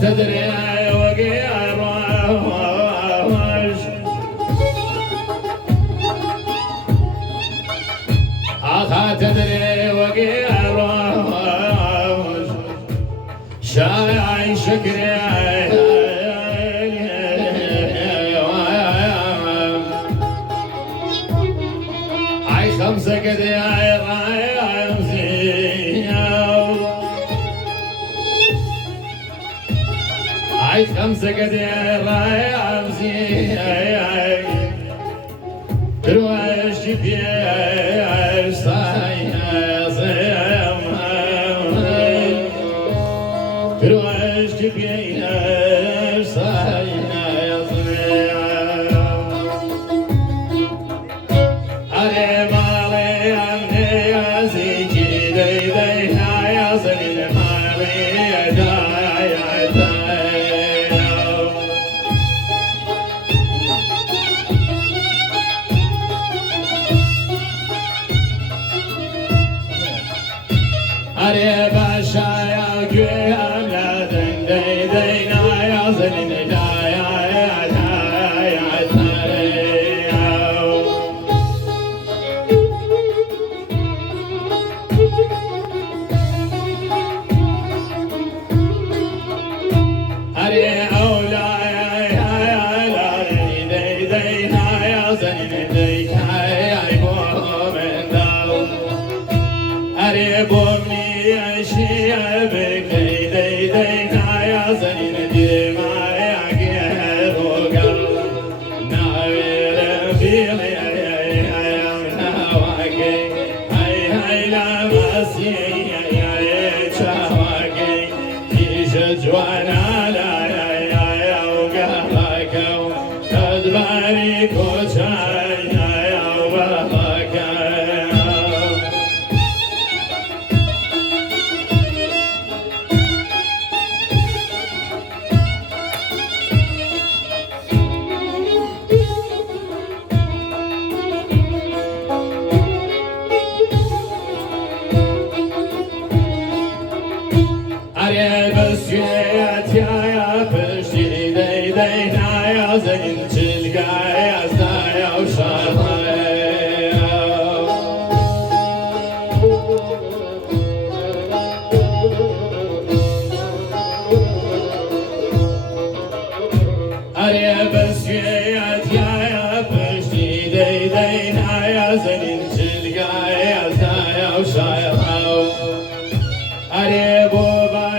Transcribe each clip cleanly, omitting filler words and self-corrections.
تدري وقي الرواج أخا تدري وقي الرواج شاي شكري عاي خمسة كدي خمسة قدير رمزي تروش بيش صايزم تروش بيش صايزم أري مالي أمني أزيجي دي دي يا زليل مالي أري باشا يا قيام لا دين دينا يا زلين لا يا أري أولا يا لا دينا يا زلين ديك يا بوم داو أري بومني شيابك دينا يا زين ديما يا غير وقل ناويل بيلي يا نواقي هاي لا مسي يا شواقي يجوانا لا يا وقلك تدبري كوشاي يا وقلك يا فشي دينا يا زين تلقى يا زايا وشاطئ أري بس يا فشي دينا يا زين تلقى يا زايا وشاطئ أري بوبا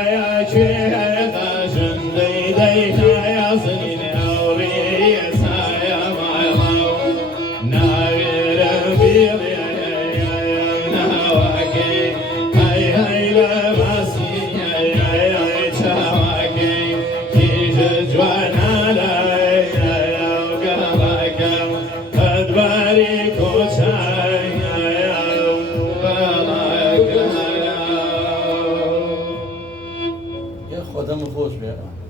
يا خودم خوش بیارم